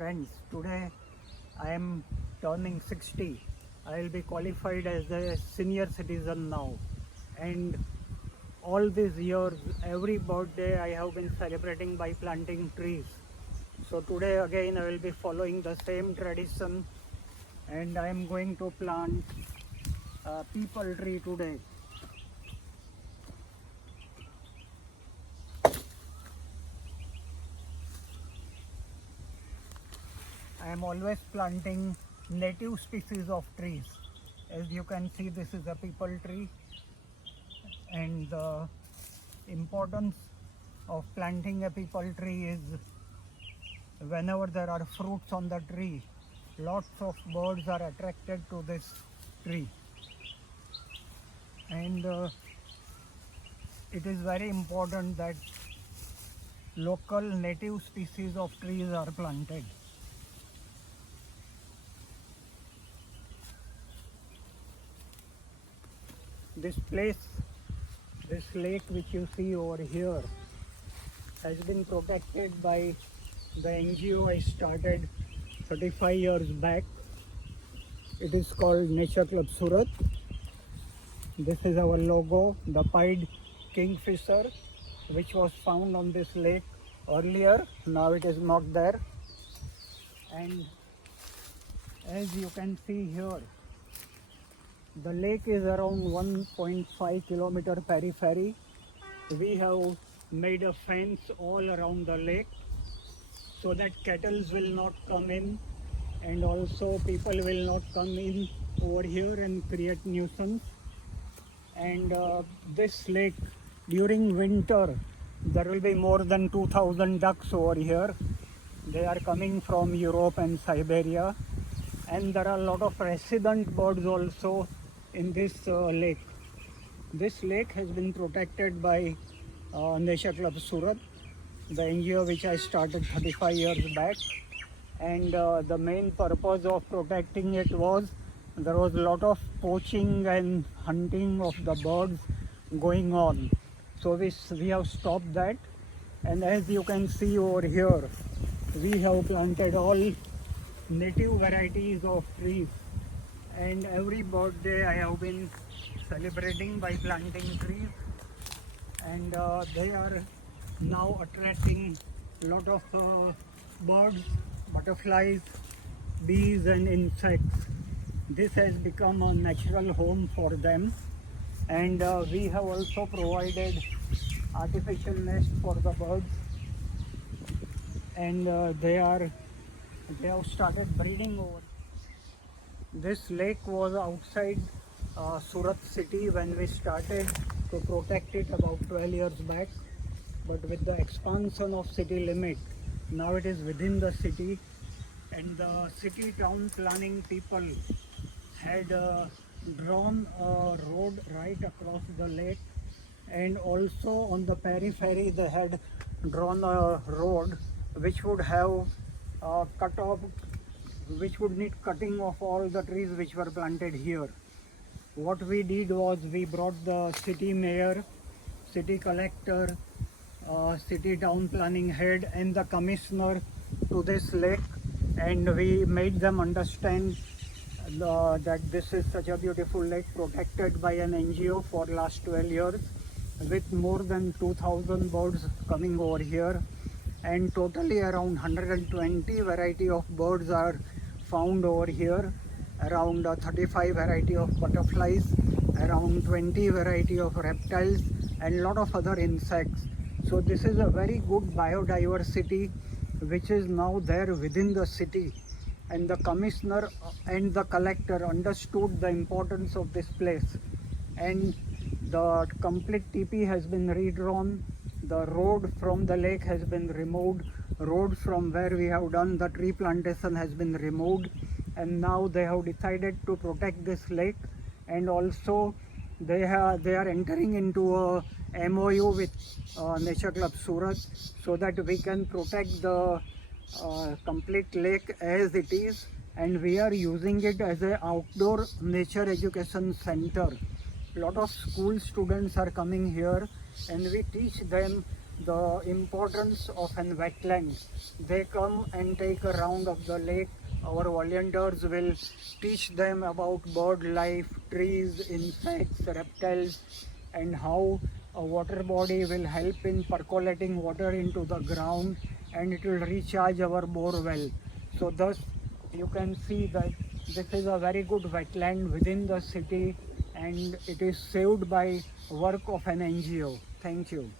friends. Today I am turning 60. I will be qualified as a senior citizen now. And all these years, every birthday I have been celebrating by planting trees. So today again I will be following the same tradition and I am going to plant a peepal tree today. I am always planting native species of trees. As you can see, this is a peepal tree, and the importance of planting a peepal tree is whenever there are fruits on the tree, lots of birds are attracted to this tree, and it is very important that local native species of trees are planted. This place, this lake which you see over here, has been protected by the NGO I started 35 years back. It is called Nature Club Surat. This is our logo, the pied kingfisher, which was found on this lake earlier. Now it is not there. And as you can see here, the lake is around 1.5 kilometer periphery. We have made a fence all around the lake so that cattle will not come in, and also people will not come in over here and create nuisance. And this lake, during winter, there will be more than 2,000 ducks over here. They are coming from Europe and Siberia, and there are a lot of resident birds also in this lake. This lake has been protected by Nature Club Surat, the NGO which I started 35 years back. And the main purpose of protecting it was there was a lot of poaching and hunting of the birds going on. So we have stopped that. And as you can see over here, we have planted all native varieties of trees. And every birthday I have been celebrating by planting trees, and they are now attracting a lot of birds, butterflies, bees and insects. This has become a natural home for them, and we have also provided artificial nest for the birds, and they have started breeding over. This lake was outside Surat city when we started to protect it about 12 years back, but with the expansion of city limit, now it is within the city, and the city town planning people had drawn a road right across the lake, and also on the periphery they had drawn a road which would have cut off, which would need cutting of all the trees which were planted here. What we did was we brought the city mayor, city collector, city town planning head and the commissioner to this lake, and we made them understand that this is such a beautiful lake protected by an NGO for last 12 years with more than 2,000 birds coming over here, and totally around 120 variety of birds are found over here, around 35 variety of butterflies, around 20 variety of reptiles and lot of other insects. So this is a very good biodiversity which is now there within the city, and the commissioner and the collector understood the importance of this place, and the complete TP has been redrawn. The road from the lake has been removed, road from where we have done the tree plantation has been removed, and now they have decided to protect this lake, and also they are entering into a MOU with Nature Club Surat so that we can protect the complete lake as it is, and we are using it as an outdoor nature education center. Lot of school students are coming here, and we teach them the importance of an wetland. They come and take a round of the lake. Our volunteers will teach them about bird life, trees, insects, reptiles, and how a water body will help in percolating water into the ground, and it will recharge our bore well. So thus you can see that this is a very good wetland within the city, and it is saved by work of an NGO. Thank you.